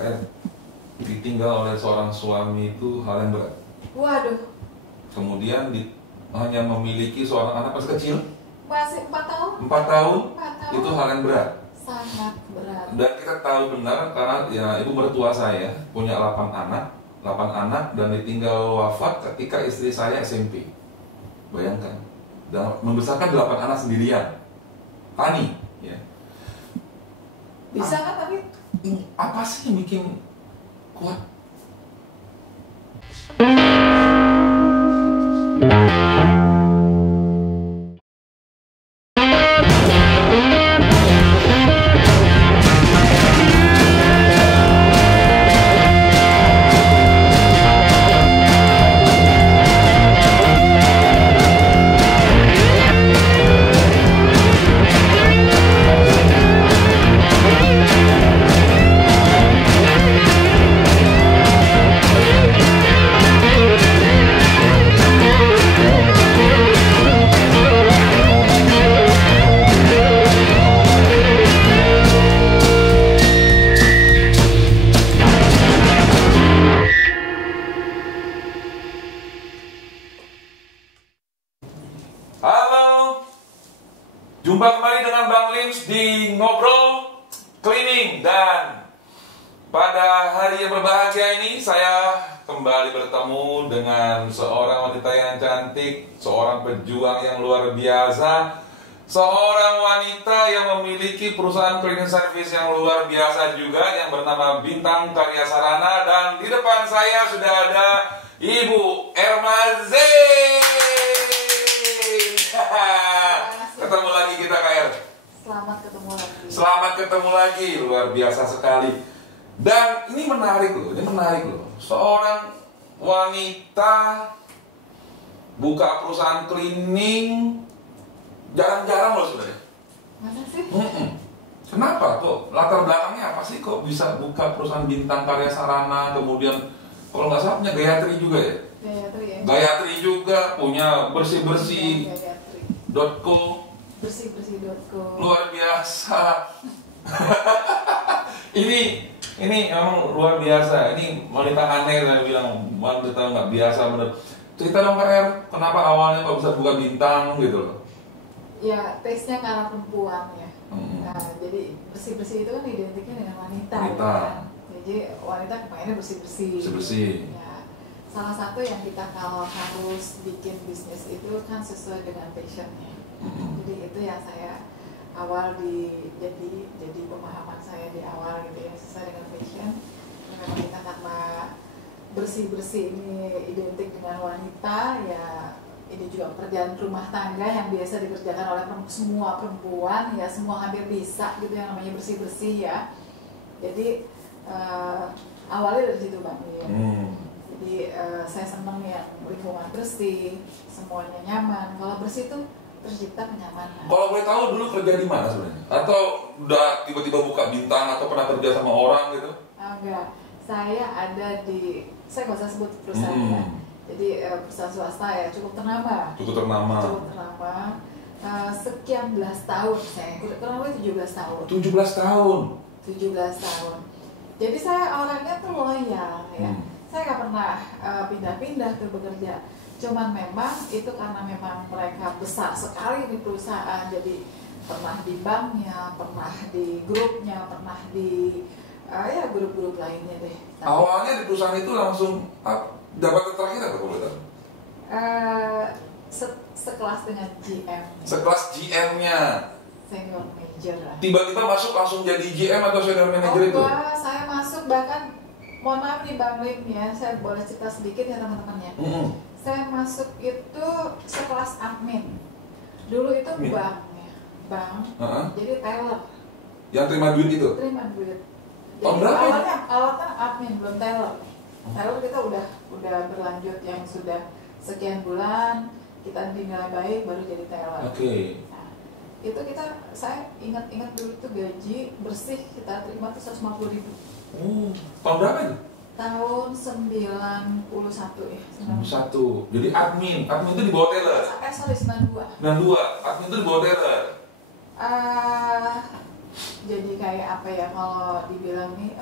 Kayak ditinggal oleh seorang suami itu hal yang berat. Waduh. Kemudian hanya memiliki seorang anak masih kecil. Masih 4 tahun? 4 tahun. 4 tahun. Itu hal yang berat. Sangat berat. Dan kita tahu benar karena ya ibu mertua saya punya 8 anak dan ditinggal wafat ketika istri saya SMP. Bayangkan, dan membesarkan 8 anak sendirian. Tani, ya. Bisa kan tapi? Apa sih yang bikin kuat? Halo, jumpa kembali dengan Bang Lins di Ngobrol Cleaning. Dan pada hari yang berbahagia ini saya kembali bertemu dengan seorang wanita yang cantik, seorang pejuang yang luar biasa, seorang wanita yang memiliki perusahaan cleaning service yang luar biasa juga yang bernama Bintang Karya Sarana. Dan di depan saya sudah ada Ibu Erma Ketemu lagi kita, KR. Selamat ketemu lagi. Selamat ketemu lagi, luar biasa sekali. Dan ini menarik loh, Seorang wanita buka perusahaan cleaning jarang-jarang loh sebenarnya. Mana sih? Kenapa kok? Latar belakangnya apa sih kok bisa buka perusahaan Bintang Karya Sarana, kemudian kalau nggak salah punya Gayatri juga ya? Gayatri ya. Gayatri juga punya bersih-bersih. .co. Bersih-bersih.co. Luar biasa. ini memang luar biasa. Ini wanita aneh, saya bilang wanita nggak biasa bener. Cerita dong, Kak, kenapa awalnya kok bisa buka Bintang gitu loh? Ya, taste-nya karena perempuan ya. Nah, jadi bersih-bersih itu kan identiknya dengan wanita. Kan? Jadi wanita kepengennya bersih-bersih. Bersih-bersih. Ya, salah satu yang kita kalau harus bikin bisnis itu kan sesuai dengan passionnya. Jadi itu yang saya awal jadi pemahaman saya di awal gitu ya, sesuai dengan passion. Memang kita karena bersih-bersih ini identik dengan wanita, ya ini juga pekerjaan rumah tangga yang biasa dikerjakan oleh semua perempuan, ya semua hampir bisa gitu yang namanya bersih-bersih ya. Jadi awalnya dari situ Bang. Jadi saya senang ya lingkungan bersih, semuanya nyaman. Kalau bersih itu tercipta kenyamanan. Kalau boleh tahu dulu kerja di mana sebenarnya? Atau udah tiba-tiba buka Bintang atau pernah kerja sama orang gitu? Enggak, saya ada di, saya nggak usah sebut perusahaannya. Jadi perusahaan swasta ya cukup ternama. Sekian belas tahun saya, kurang lebih 17 tahun. 17 tahun. Jadi saya orangnya tuh loyal ya. Saya nggak pernah pindah-pindah tuh bekerja. Cuman memang itu karena memang mereka besar sekali di perusahaan. Jadi pernah di banknya, pernah di grupnya, pernah di ya grup-grup lainnya deh. Awalnya di perusahaan itu langsung dapat terakhir apa kalau tahu? Sekelas dengan GM. Sekelas GM-nya. Senior manager lah. Tiba-tiba masuk langsung jadi GM atau senior manager itu? Enggak, saya masuk bahkan, mohon maaf nih Bang Lim ya, saya boleh cerita sedikit ya teman-temannya. Saya masuk itu sekelas admin. Dulu itu bank ya, bank. Jadi teller. Yang terima duit itu? Terima duit. Tahun berapa? Awalnya admin, belum teller. Teller kita udah berlanjut yang sudah sekian bulan, kita dinilai baik baru jadi teller. Oke. Nah, itu saya ingat dulu itu gaji bersih kita terima tuh 150.000. Tahun berapa itu? Tahun 91 ya. 91. Jadi admin itu di bawah teller. Sorry 92. Admin itu di bawah teller. Jadi kayak apa ya kalau dibilang nih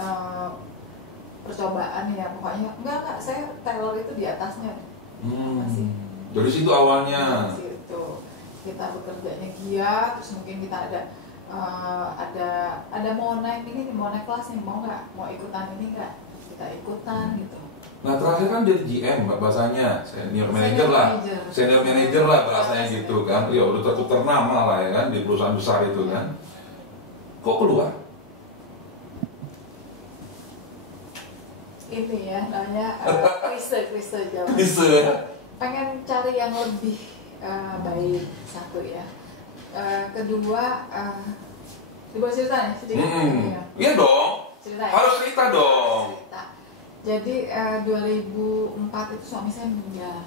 percobaan ya, pokoknya enggak saya tailor itu di atasnya masih. Dari situ awalnya. Dari situ kita bekerjanya giat, terus mungkin kita ada mau naik ini, mau naik kelas nih, mau nggak, mau ikutan ini nggak, kita ikutan gitu. Nah terakhir kan jadi GM bahasanya, senior manager lah bahasanya gitu kan. Ya udah ternama lah ya kan di perusahaan besar itu kan. Kok keluar? Ini ya namanya krisis jawab. Pengen cari yang lebih baik, satu ya. Kedua, dibuat cerita nih sedikit. Iya dong. Cerita, harus cerita dong. Cerita. Jadi 2004 itu suami saya meninggal.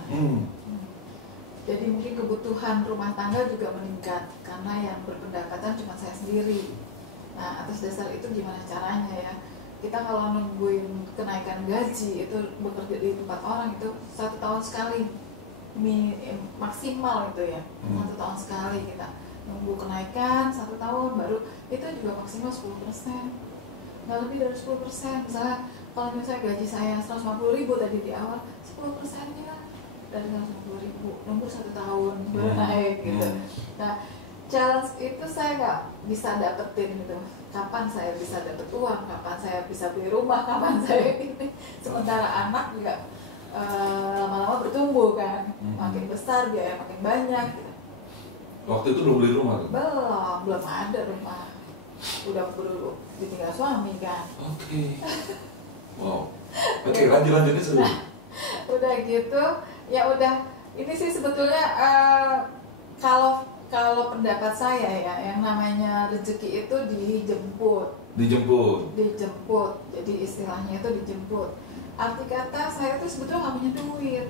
Jadi mungkin kebutuhan rumah tangga juga meningkat karena yang berpendapatan cuma saya sendiri. Nah atas dasar itu gimana caranya ya? Kita kalau nungguin kenaikan gaji itu bekerja di tempat orang itu 1 tahun sekali maksimal itu ya. 1 tahun sekali kita nunggu kenaikan 1 tahun baru itu juga maksimal 10%. Nggak lebih dari 10%. Misalnya kalau misalnya gaji saya 150.000 tadi di awal, 10%-nya dari 150.000 nunggu 1 tahun baru naik gitu. Nah challenge itu saya nggak bisa dapetin gitu. Kapan saya bisa dapet uang, kapan saya bisa beli rumah, kapan saya ini. Sementara anak juga lama-lama bertumbuh kan, makin besar biaya makin banyak gitu. Waktu itu belum beli rumah tuh? Belum ada rumah. Udah dulu ditinggal suami kan. Wow. Lanjut seru. Udah gitu, ya udah. Ini sih sebetulnya kalau pendapat saya ya, yang namanya rezeki itu dijemput. Jadi istilahnya itu dijemput. Arti kata saya tuh sebetulnya nggak punya duit,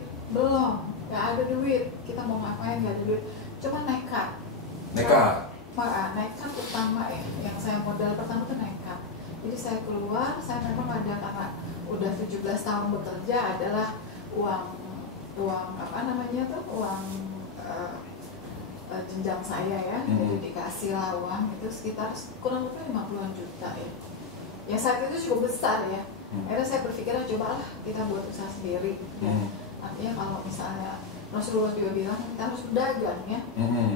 nggak ada duit. Kita mau ngapain nggak ada duit, cuma nekat. Nekat pertama ya, yang saya modal pertama tuh nekat. Jadi saya keluar, saya memang ada karena udah 17 tahun bekerja adalah uang jenjang saya ya. Jadi dikasih lah uang itu sekitar kurang lebih 50-an juta ya. Ya saat itu cukup besar ya. Akhirnya saya berpikir cobalah kita buat usaha sendiri ya. Artinya kalau misalnya Rasulullah juga bilang kita harus berdagang ya.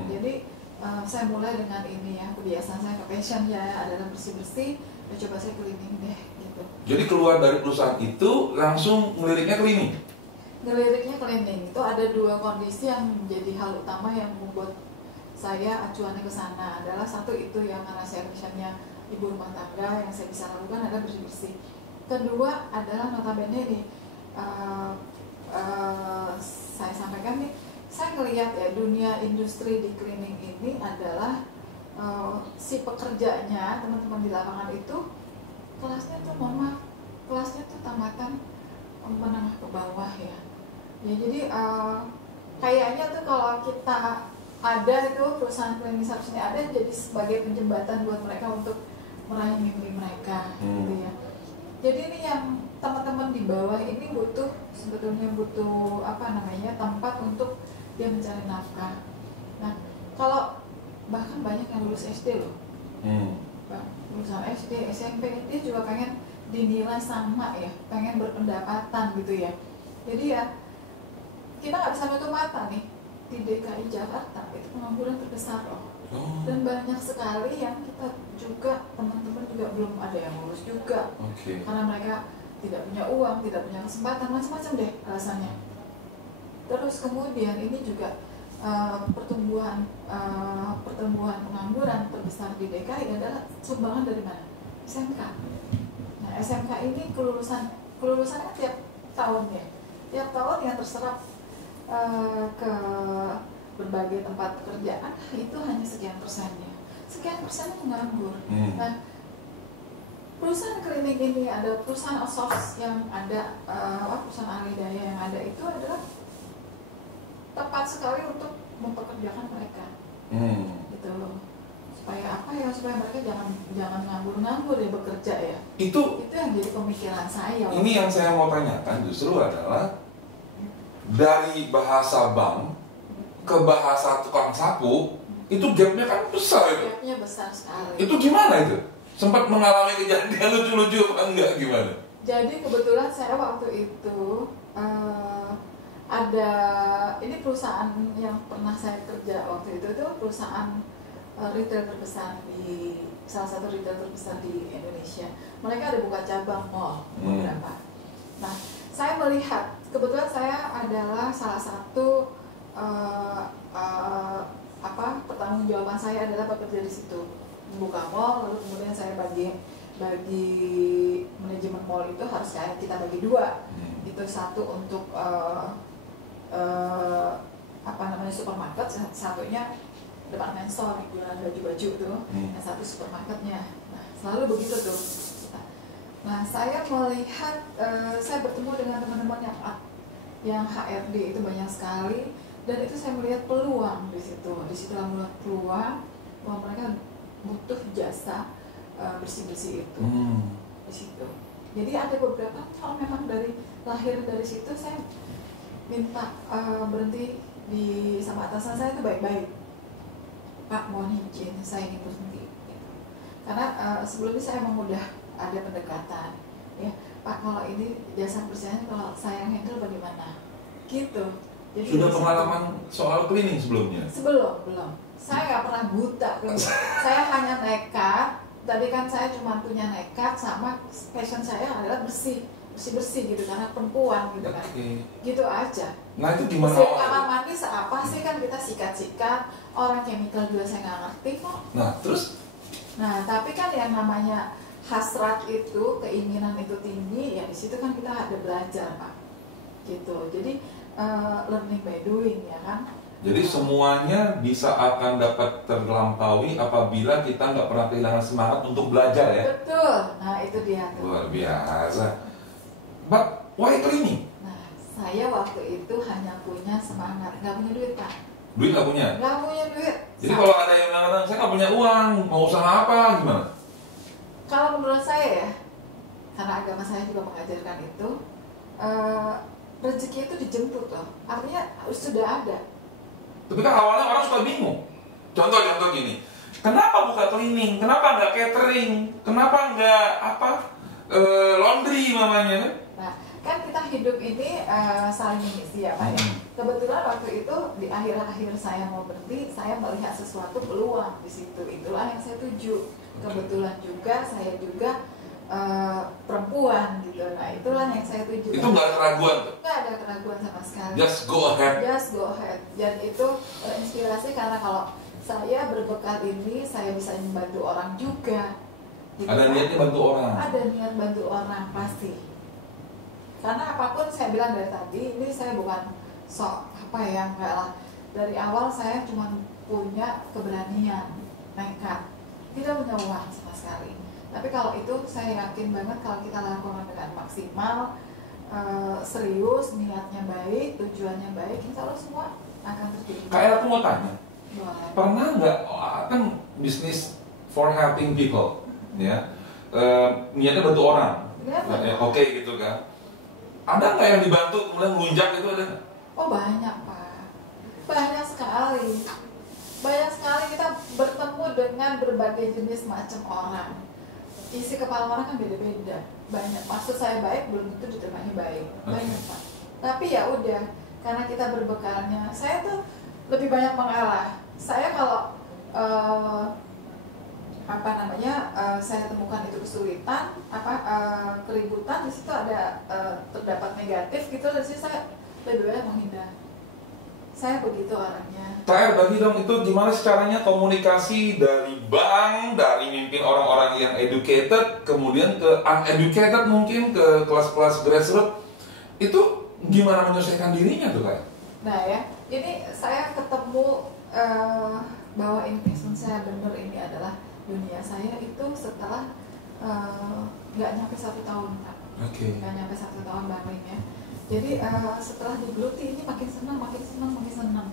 Jadi saya mulai dengan ini ya, kebiasaan saya, passion ya adalah bersih-bersih. Ya coba saya cleaning deh gitu. Jadi keluar dari perusahaan itu langsung ngeliriknya cleaning? Ngeliriknya cleaning itu ada 2 kondisi yang menjadi hal utama yang membuat saya acuannya ke sana. Adalah satu itu yang karena saya passionnya ibu rumah tangga, yang saya bisa lakukan adalah bersih-bersih. Kedua adalah notabene nih, saya sampaikan nih, saya ngelihat ya dunia industri di cleaning ini adalah si pekerjanya, teman-teman di lapangan itu kelasnya tuh kelasnya tuh tamatan menengah ke bawah ya. Ya jadi kayaknya tuh kalau kita ada itu perusahaan cleaning service ini ada jadi sebagai penjembatan buat mereka untuk meraih mimpi mereka gitu ya. Jadi ini yang teman-teman di bawah ini sebetulnya butuh tempat untuk dia mencari nafkah. Nah kalau bahkan banyak yang lulus SD loh, lulusan SD, SMP, dia juga pengen dinilai sama ya, pengen berpendapatan gitu ya. Jadi ya kita nggak bisa nutup mata nih, di DKI Jakarta itu pengangguran terbesar loh. Dan banyak sekali yang kita juga, teman-teman juga belum ada yang lulus juga. Karena mereka tidak punya uang, tidak punya kesempatan, macam-macam deh alasannya. Terus kemudian ini juga pertumbuhan pengangguran terbesar di DKI adalah sumbangan dari mana? SMK. Nah SMK ini kelulusannya tiap tahun ya, tiap tahun yang terserap ke berbagai tempat pekerjaan itu hanya sekian persennya menganggur. Nah perusahaan cleaning ini ada perusahaan outsource yang ada, perusahaan ahli daya yang ada itu adalah tepat sekali untuk mempekerjakan mereka, gitu loh. Supaya mereka jangan nganggur ya bekerja ya. Itu yang jadi pemikiran saya. Ini yang saya mau tanyakan justru adalah dari bahasa bank ke bahasa tukang sapu itu gapnya kan besar itu. Gapnya besar sekali. Itu gimana itu? sempat mengalami kejadian lucu-lucu apa enggak, gimana? Jadi kebetulan saya waktu itu ada, ini perusahaan yang pernah saya kerja waktu itu perusahaan retail terbesar di, salah satu retail terbesar di Indonesia. Mereka ada buka cabang mall beberapa. Nah, saya melihat, kebetulan saya adalah salah satu pertanggungjawaban saya adalah bekerja di situ, membuka mall, lalu kemudian saya bagi manajemen mall itu harus kita bagi dua. Itu satu untuk supermarket, satunya department store, jualan baju-baju tuh, yang satu supermarketnya. Nah, selalu begitu tuh. Nah, saya melihat, saya bertemu dengan teman-teman yang HRD itu banyak sekali, dan itu saya melihat peluang di situ. Disitulah melihat peluang bahwa mereka butuh jasa bersih-bersih itu di situ. Jadi ada beberapa, kalau memang lahir dari situ, saya minta berhenti sama atasan saya itu baik-baik. Pak, mohon izin, saya ingin berhenti. Gitu. Karena sebelumnya saya memang udah ada pendekatan, ya Pak, kalau ini jasa bersihnya kalau saya handle bagaimana? Gitu. Jadi sudah pengalaman soal cleaning sebelumnya? Belum. Saya nggak pernah buta. Saya hanya nekat. Tadi kan saya cuma punya nekat, sama passion saya adalah bersih gitu, karena perempuan gitu kan. Gitu aja. Nah, itu gimana? Bersih kamar mandi apa sih, kan kita sikat-sikat, orang chemical juga saya nggak ngerti kok. Nah, terus? Nah, tapi kan yang namanya hasrat itu, keinginan itu tinggi, ya di situ kan kita ada belajar, Pak. Gitu. Jadi learning by doing, ya kan. Jadi semuanya bisa akan dapat terlampaui apabila kita nggak pernah kehilangan semangat untuk belajar, ya. Betul. Nah, itu dia tuh. Luar biasa. But why cleaning? Nah, saya waktu itu hanya punya semangat, nggak punya duit, Pak. Duit nggak punya? Nggak punya duit. Jadi kalau ada yang mengatakan saya nggak punya uang, mau usaha apa, gimana? Kalau menurut saya ya, karena agama saya juga mengajarkan itu, rezeki itu dijemput loh. Artinya sudah ada. Tapi kan awalnya orang suka bingung. Contoh gini, kenapa buka cleaning? Kenapa nggak catering? Kenapa nggak laundry namanya kan? Nah, kan kita hidup ini saling mengisi ya Pak ya. Kebetulan waktu itu di akhir-akhir saya mau berhenti, saya melihat sesuatu peluang di situ. Itulah yang saya tuju. Kebetulan juga saya juga perempuan gitu. Nah, itulah yang saya tuju. Itu nggak ada keraguan tuh? Nggak ada keraguan sama sekali. Just go ahead. Just go ahead. Dan itu inspirasi karena kalau saya berbekal ini, saya bisa membantu orang juga. Gitu. Ada niatnya bantu orang. Ada niat bantu orang pasti. Karena apapun saya bilang dari tadi, ini saya bukan sok enggak lah. Dari awal saya cuma punya keberanian, nekat, tidak punya uang sama sekali. Tapi kalau itu saya yakin banget kalau kita lakukan dengan maksimal, serius, niatnya baik, tujuannya baik, insya Allah semua akan terjadi. Kayak aku mau tanya, Boleh. pernah nggak kan bisnis for helping people, ya, niatnya bantu orang, oke gitu kan? Ada nggak yang dibantu kemudian melunjak itu ada? Oh banyak Pak, banyak sekali. Banyak sekali kita bertemu dengan berbagai jenis macam orang. Isi kepala orang kan beda-beda. Banyak. Maksud saya baik belum tentu diterimanya baik. Banyak Pak. Tapi ya udah, karena kita berbekalnya. Saya tuh lebih banyak mengalah. Saya kalau saya temukan itu kesulitan, keributan, di situ ada terdapat negatif gitu, dari situ saya lebih banyak menghindar. Saya begitu orangnya. Terakhir bagi dong, itu gimana caranya komunikasi dari bank, dari mimpin orang-orang yang educated, kemudian ke uneducated mungkin, ke kelas-kelas grassroots, itu gimana menyelesaikan dirinya tuh Kak? Nah ya, ini saya ketemu bahwa investment saya benar ini adalah dunia saya itu setelah nggak nyampe 1 tahun Pak. Oke. Nggak nyampe 1 tahun Bang ya. Jadi setelah digeluti ini makin senang.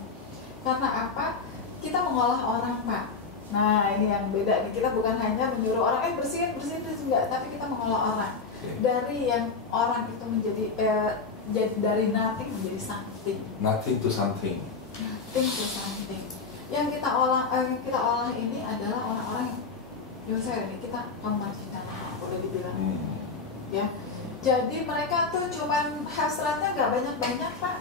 Karena apa? Kita mengolah orang Pak. Nah ini yang beda nih, kita bukan hanya menyuruh orang bersihin enggak, tapi kita mengolah orang. Dari yang orang itu menjadi dari nothing menjadi something. Nothing to something. Nothing to something. Yang kita olah ini adalah orang-orang yang Jujur saya ini kita marginal, boleh dibilang. Ya, jadi mereka tuh cuman hasratnya nggak banyak-banyak Pak.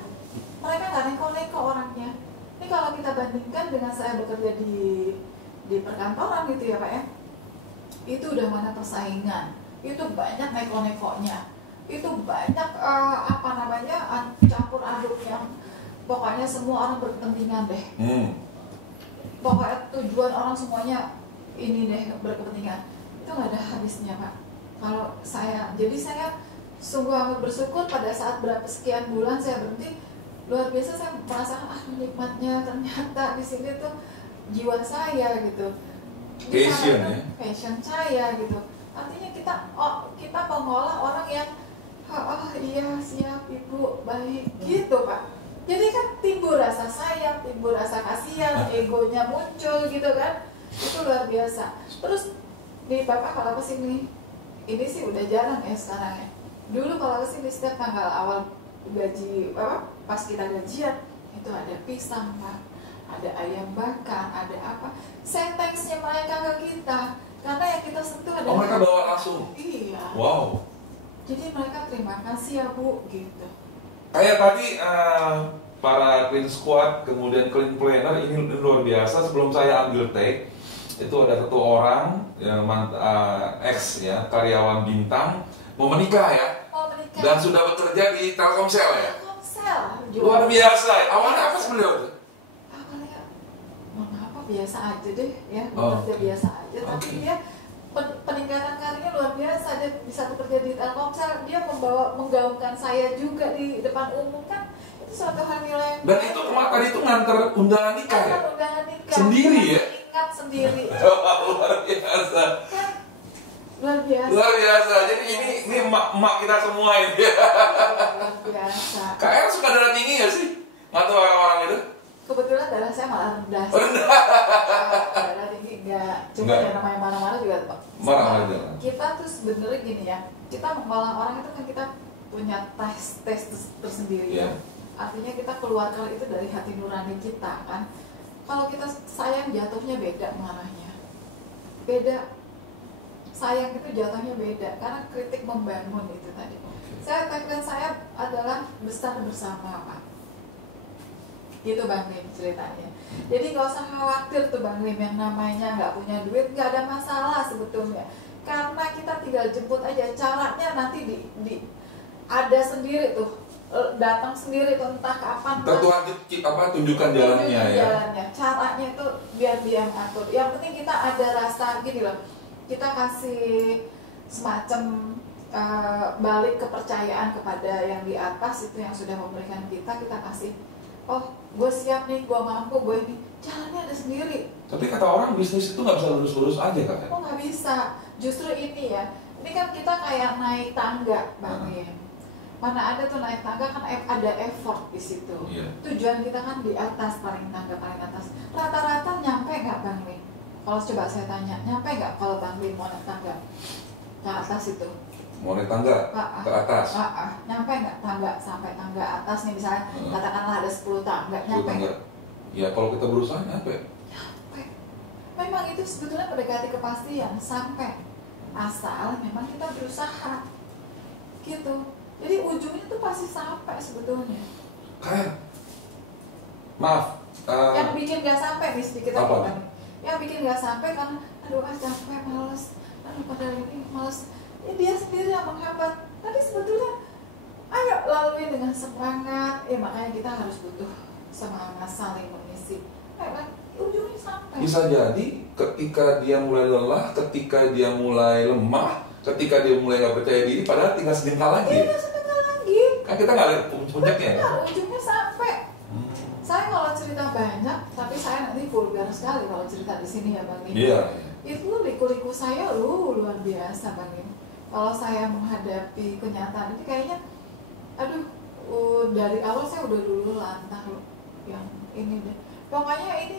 Mereka nggak neko-neko orangnya. Ini kalau kita bandingkan dengan saya bekerja di perkantoran gitu ya Pak ya, itu udah mana persaingan, itu banyak neko-nekonya, itu banyak apa namanya campur aduk yang pokoknya semua orang berkepentingan deh. Pokoknya tujuan orang semuanya ini deh berkepentingan. Itu nggak ada habisnya Pak. Kalau jadi saya sungguh amat bersyukur pada saat berapa sekian bulan saya berhenti, luar biasa saya merasakan nikmatnya ternyata di sini tuh jiwa saya gitu. Passion ya. Passion saya gitu. Artinya kita mengolah orang yang iya siap ibu baik gitu Pak. Jadi kan timbul rasa sayang, timbul rasa kasihan, egonya muncul gitu kan. Itu luar biasa. Terus di Bapak kalau kesini, ini sih udah jarang ya sekarang ya. Dulu kalau kesini setiap tanggal awal gaji pas kita gajian itu ada pisang Pak, ada ayam bakar, ada apa. Sentengsnya mereka ke kita karena yang kita sentuh ada. Oh mereka bawa langsung? Iya. Wow. Jadi mereka terima kasih ya Bu gitu. Kayak tadi para clean squad kemudian clean planner ini luar biasa. Sebelum saya ambil take itu ada satu orang ex ya karyawan bintang mau menikah ya. Dan sudah bekerja di Telkomsel ya. Telkomsel. Luar biasa. Awalnya apa sebenarnya? Awalnya mengapa biasa aja deh ya, bekerja biasa aja. Tapi dia peningkatan karirnya luar biasa. Dia bisa bekerja di Telkomsel. Dia menggaungkan saya juga di depan umum kan. Itu suatu hal nilai. Dan itu kemarin tadi itu nganter undangan nikah ya? Undangan nikah. Sendiri ya? Ingat sendiri. Luar biasa. Luar biasa. Luar biasa. Jadi ini emak kita semua ini. Luar biasa. KR suka darah tinggi gak sih? Nggak tahu orang-orang itu? Kebetulan darah saya malah rendah. Darah tinggi enggak. Cuma yang namanya marah-marah juga marah aja. Kita tuh sebenarnya gini ya. Kita mengolah orang itu kan kita punya tes tersendiri ya. Artinya kita keluar kali itu dari hati nurani kita kan. Kalau kita sayang jatuhnya beda marahnya. Beda. Sayang itu jatuhnya beda karena kritik membangun itu tadi. Tagline saya adalah besar bersama Pak. Gitu Bang Lim ceritanya. Jadi nggak usah khawatir tuh Bang Lim yang namanya nggak punya duit, nggak ada masalah sebetulnya. Karena kita tinggal jemput aja. Caranya nanti ada sendiri tuh, datang sendiri tuh entah kapan. Tuhan tunjukkan jalannya ya. Jalannya. Caranya itu biar dia atur. Yang penting kita ada rasa gini loh. Kita kasih semacam balik kepercayaan kepada yang di atas itu yang sudah memberikan kita kasih, oh gue siap nih, gue mampu, gue ini, jalannya ada sendiri. Tapi kata orang bisnis itu nggak bisa lurus-lurus aja kan? Oh nggak bisa, justru ini ya, ini kan kita kayak naik tangga Bang Lim. Mana ada tuh naik tangga kan ada effort di situ. Tujuan kita kan di atas, paling tangga paling atas. Rata-rata nyampe nggak Bang Lim? Kalau coba saya tanya, nyampe nggak kalau Bang Lim mau naik tangga ke atas itu? Mau naik tangga ke atas? Nyampe nggak tangga sampai tangga atas nih misalnya katakanlah ada 10 tangga, nyampe nggak? Ya kalau kita berusaha nyampe. Memang itu sebetulnya mendekati kepastian sampai asal memang kita berusaha gitu. Jadi ujungnya tuh pasti sampai sebetulnya. Kayak maaf. Yang bikin nggak sampai nih sedikit apa? Yang bikin nggak sampai karena aduh capek, males, padahal ini males. Ini dia sendiri yang menghambat. Tapi sebetulnya ayo lalui dengan semangat. Makanya kita harus butuh semangat saling mengisi. Ujungnya sampai. Bisa jadi ketika dia mulai lelah, ketika dia mulai lemah, ketika dia mulai nggak percaya diri, padahal tinggal sebentar lagi. Tinggal sebentar lagi. Kan kita nggak lihat puncaknya. Ujungnya sampai. Saya kalau cerita banyak, tapi saya nanti vulgar sekali kalau cerita di sini ya Bang Lim. Iya. Itu liku-liku saya luar biasa Bang Lim. Kalau saya menghadapi kenyataan ini kayaknya, aduh, dari awal saya udah dulu lantah loh, yang ini deh. Pokoknya ini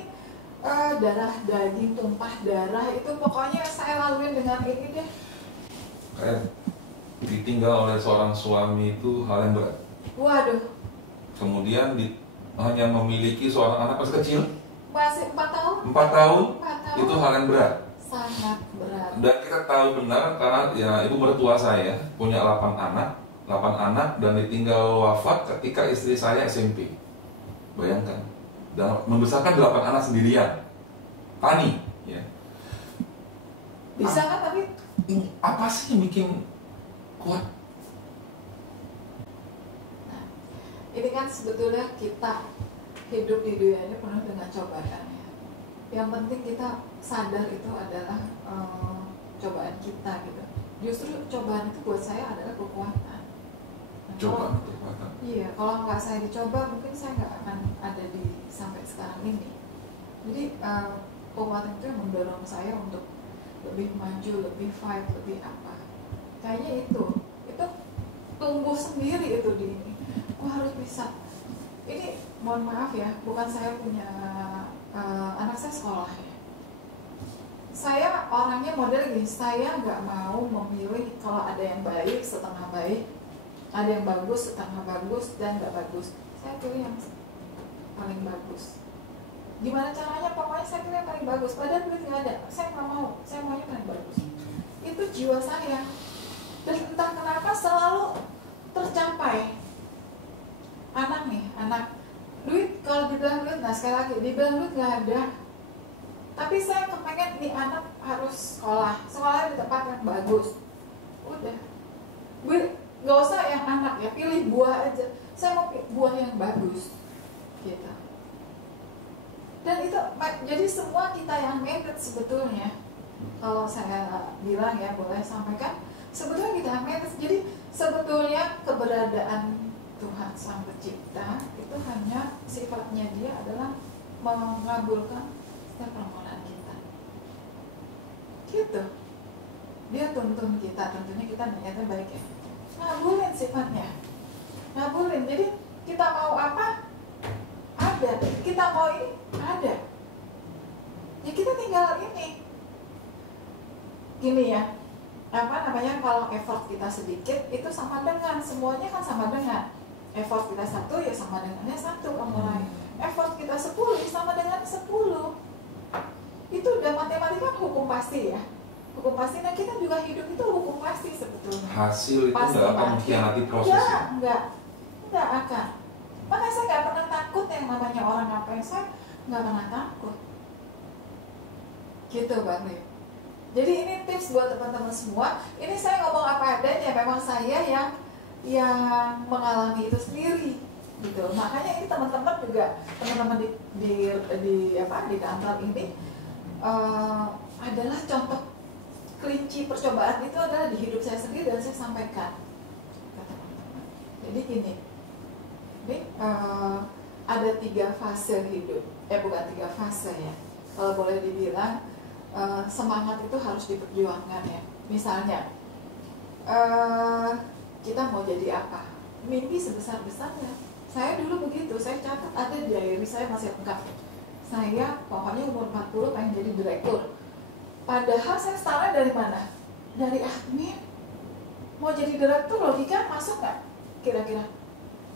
darah daging, tumpah darah itu pokoknya saya laluin dengan ini deh. Kayak ditinggal oleh seorang suami itu hal yang berat. Waduh. Kemudian hanya memiliki seorang anak masih kecil. Masih 4 tahun. 4 tahun. 4 tahun. Itu hal yang berat. Sangat berat. Dan kita tahu benar karena ya ibu mertua saya punya 8 anak dan ditinggal wafat ketika istri saya SMP. Bayangkan, dan membesarkan 8 anak sendirian, tani, ya. Bisa kan tapi Apa sih yang bikin kuat? Nah, ini kan sebetulnya kita hidup di dunia ini penuh dengan cobaan ya. Yang penting kita sadar itu adalah cobaan kita gitu. Justru cobaan itu buat saya adalah kekuatan. Nah, Cobaan kekuatan. Iya, kalau nggak saya dicoba mungkin saya nggak akan ada di sampai sekarang ini. Jadi kekuatan itu yang mendorong saya untuk lebih maju, lebih fight, lebih apa. Kayaknya itu tumbuh sendiri itu di ini. Aku harus bisa. Ini mohon maaf ya, bukan saya punya anak saya sekolah ya. Saya orangnya model gini, saya nggak mau memilih kalau ada yang baik setengah baik, ada yang bagus setengah bagus dan nggak bagus. Saya pilih yang paling bagus. Gimana caranya? Pokoknya saya pilih yang paling bagus. Padahal duit nggak ada, saya nggak mau. Saya maunya paling bagus. Itu jiwa saya. Dan entah kenapa selalu tercapai. Anak duit, kalau dibilang duit, nah sekali lagi dibilang duit nggak ada. Tapi saya kepengen nih anak harus sekolah di tempat yang bagus. Udah, nggak usah yang anak ya, pilih buah aja. Saya mau buah yang bagus, gitu. Dan itu jadi semua kita yang manage sebetulnya. Kalau saya bilang ya, boleh sampaikan, sebetulnya kita yang manage. Jadi sebetulnya keberadaan Tuhan Sang Pencipta itu hanya sifatnya dia adalah mengabulkan setiap permohonan kita. Gitu. Dia tuntun kita, tentunya kita niatnya baik ya. Ngabulin sifatnya. Ngabulin. Jadi kita mau apa? Ada. Kita mau ini? Ada. Ya kita tinggal ini. Gini ya. Apa namanya, kalau effort kita sedikit itu sama dengan semuanya kan sama dengan effort kita 1 ya sama dengannya 1 kamu lain. Effort kita 10 sama dengan 10. Itu udah matematika hukum pasti ya. Hukum pasti. Nah kita juga hidup itu hukum pasti sebetulnya. Hasil itu nggak akan mengkhianati prosesnya. Nggak akan. Makanya saya nggak pernah takut yang namanya orang ngapain, saya nggak pernah takut. Gitu Bang Lim. Jadi ini tips buat teman-teman semua. Ini saya ngomong apa adanya, memang saya yang mengalami itu sendiri gitu. Makanya ini teman-teman juga, teman-teman di kantor ini adalah contoh kelinci percobaan itu adalah di hidup saya sendiri dan saya sampaikan ke teman-teman. Jadi gini, ini ada 3 fase hidup, bukan 3 fase ya. Kalau boleh dibilang semangat itu harus diperjuangkan ya. Misalnya kita mau jadi apa? Mimpi sebesar-besarnya. Saya dulu begitu, saya catat ada di diary saya masih lengkap. Saya pokoknya umur 40 pengen jadi direktur. Padahal saya startnya dari mana? Dari admin. Mau jadi direktur logika masuk nggak? Kira-kira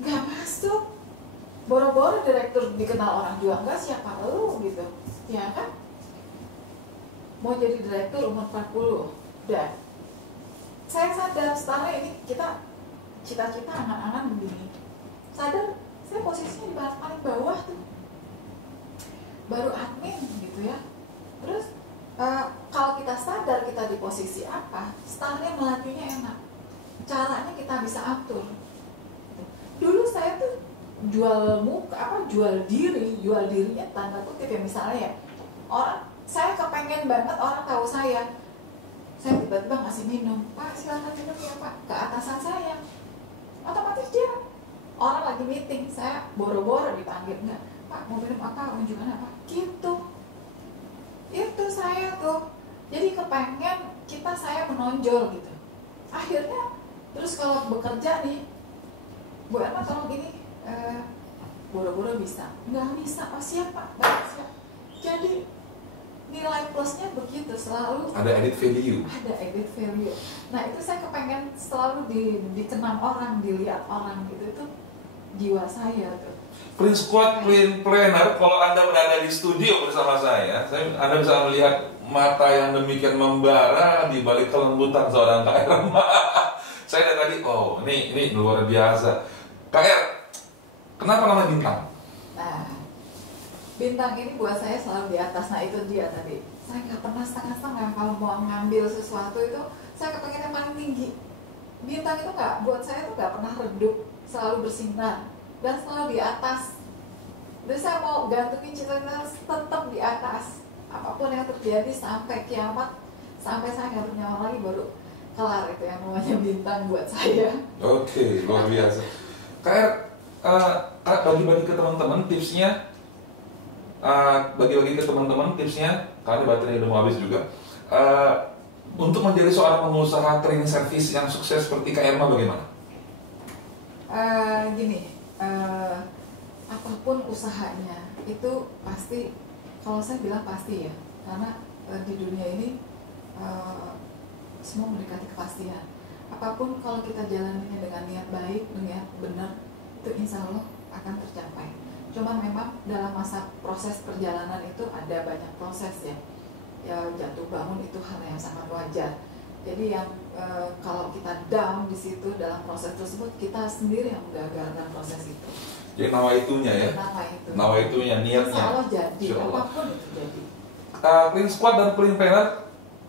nggak masuk. Boro-boro direktur dikenal orang juga nggak, siapa lu gitu, ya kan? Mau jadi direktur umur 40, dan saya sadar setelah ini kita cita-cita angan-angan begini. Sadar saya posisinya di paling bawah tuh, baru admin gitu ya. Terus kalau kita sadar kita di posisi apa, startnya melatihnya enak, caranya kita bisa atur. Dulu saya tuh jual dirinya tanda kutip ya, misalnya ya orang, saya kepengen banget orang tahu saya tiba-tiba ngasih minum, Pak silakan minum ya Pak, ke atasan saya, otomatis dia orang lagi meeting, saya boro-boro dipanggil, enggak Pak mau minum apa, unjungan apa, gitu. Itu saya tuh jadi kepengen saya menonjol gitu. Akhirnya terus kalau bekerja nih, Bu Emma tolong ini boro-boro bisa, nggak bisa, oh siap Pak, baik siap. Jadi nilai plusnya begitu, selalu ada added value. Nah itu saya kepengen selalu dikenang orang, dilihat orang gitu, itu jiwa saya tuh. Prince Squad Clean Planner, kalau Anda berada di studio bersama saya Anda bisa melihat mata yang demikian membara di balik kelembutan seorang Kak Erma. Saya dari tadi, oh ini luar biasa. Kak Er, kenapa nama bintang? Nah, bintang ini buat saya selalu di atas. Nah itu dia tadi. Saya nggak pernah setengah-setengah kalau mau ngambil sesuatu itu. Saya kepengen yang paling tinggi. Bintang itu nggak, buat saya itu nggak pernah redup, selalu bersinar dan selalu di atas. Jadi saya mau gantungin cita-cita tetap di atas. Apapun yang terjadi sampai kiamat, sampai saya nggak bernyawa lagi baru kelar itu yang namanya bintang buat saya. Oke, luar biasa. Kayak bagi-bagi ke teman-teman tipsnya, karena baterai udah mau habis juga. Untuk menjadi seorang pengusaha cleaning service yang sukses seperti Kak Erma bagaimana? Apapun usahanya itu pasti, kalau saya bilang pasti ya, karena di dunia ini semua mendekati kepastian. Apapun kalau kita jalaninya dengan niat baik, niat benar, itu insya Allah akan tercapai. Cuma memang dalam masa proses perjalanan itu ada banyak proses ya. Ya jatuh bangun itu hal yang sangat wajar. Jadi yang kalau kita down di situ dalam proses tersebut, kita sendiri yang menggagalkan proses itu. Jadi nawaitunya ya. Nawaitunya, niatnya. Insya Allah jadi, apapun itu jadi. Clean Squad dan Clean Planner,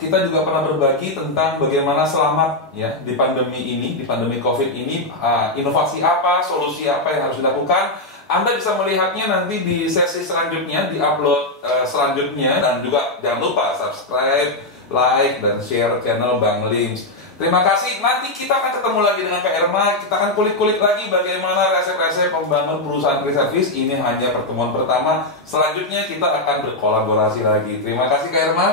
kita juga pernah berbagi tentang bagaimana selamat ya di pandemi ini, di pandemi COVID ini, inovasi apa, solusi apa yang harus dilakukan. Anda bisa melihatnya nanti di sesi selanjutnya, di upload selanjutnya, dan juga jangan lupa subscribe, like, dan share channel Bang Lims. Terima kasih. Nanti kita akan ketemu lagi dengan Kak Erma. Kita akan kulik-kulik lagi bagaimana resep-resep membangun perusahaan service. Ini hanya pertemuan pertama. Selanjutnya kita akan berkolaborasi lagi. Terima kasih Kak Erma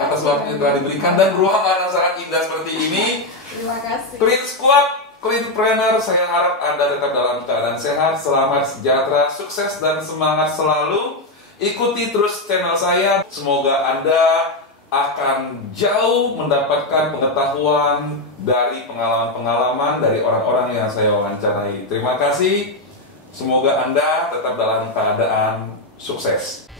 atas waktu yang telah diberikan dan ruangan yang sangat indah seperti ini. Terima kasih. Clean Squad, Clean Planner, saya harap Anda tetap dalam keadaan sehat, selamat, sejahtera, sukses, dan semangat selalu. Ikuti terus channel saya. Semoga Anda akan jauh mendapatkan pengetahuan dari pengalaman-pengalaman dari orang-orang yang saya wawancarai. Terima kasih. Semoga Anda tetap dalam keadaan sukses.